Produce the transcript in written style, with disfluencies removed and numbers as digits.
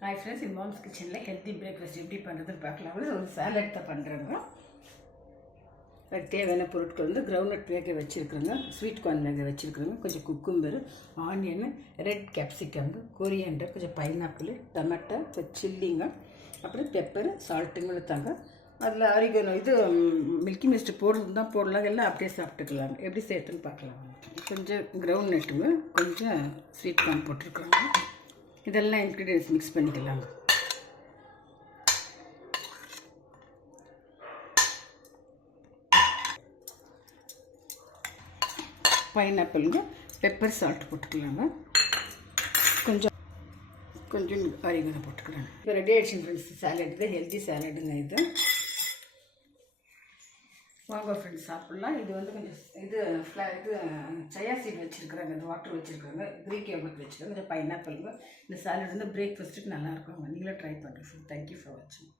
Hi friends, இந்த moms கிச்சனில் healthy breakfast எப்படி பண்ணுறதுன்னு பார்க்கலாம். ஒரு சாலட் தான் பண்ணுறேங்க. அதுக்கு தேவையான பொருட்கள் வந்து கிரவுண்ட்நட் வேக வச்சுருக்குறேங்க, ஸ்வீட் கார்ன் வேக வச்சுருக்குறேங்க, கொஞ்சம் குக்கும்பரு, ஆனியனு, ரெட் கேப்சிகம்ங்க, கொரியாண்டர், கொஞ்சம் பைனாப்பிள், டொமேட்டோ, கொஞ்சம் சில்லிங்க, அப்புறம் பெப்பரு, சால்ட்டுங்க தாங்க. அதில் அரிகனோ இது மில்கி மிஸ்ட் போடுறது தான் போடலாம், எல்லாம் அப்படியே சாப்பிட்டுக்கலாங்க. எப்படி சேர்த்துன்னு பார்க்கலாம். கொஞ்சம் கிரவுண்ட் நட்டுங்க, கொஞ்சம் ஸ்வீட் கார்ன் போட்டிருக்குறாங்க. இதெல்லாம் இன்க்ரீடியன்ஸ் மிக்ஸ் பண்ணிக்கலாங்க. பைனாப்பிளுங்க, பெப்பர் சால்ட் போட்டுக்கலாங்க, கொஞ்சம் கொஞ்சம் அரிகனை போட்டுக்கலாங்க. இப்போ ரெடி ஆகிடுச்சு ஃப்ரெண்ட்ஸ். சாலட் இது ஹெல்த்தி சாலடுங்க. இது வாங்க ஃப்ரெண்ட்ஸ் சாப்பிட்லாம். இது வந்து கொஞ்சம் இது சயா சீட் வச்சுருக்குறாங்க, இந்த வாட்டர் வச்சுருக்காங்க, க்ரீக் யோகர்ட் வச்சுருக்காங்க, கொஞ்சம் பைனாப்பிளுங்க. இந்த சாலட் வந்து பிரேக்ஃபாஸ்ட்டுக்கு நல்லாயிருக்கும். நீங்களும் ட்ரை பண்ணுறேன். தேங்க்யூ ஃபார் வாட்சிங்.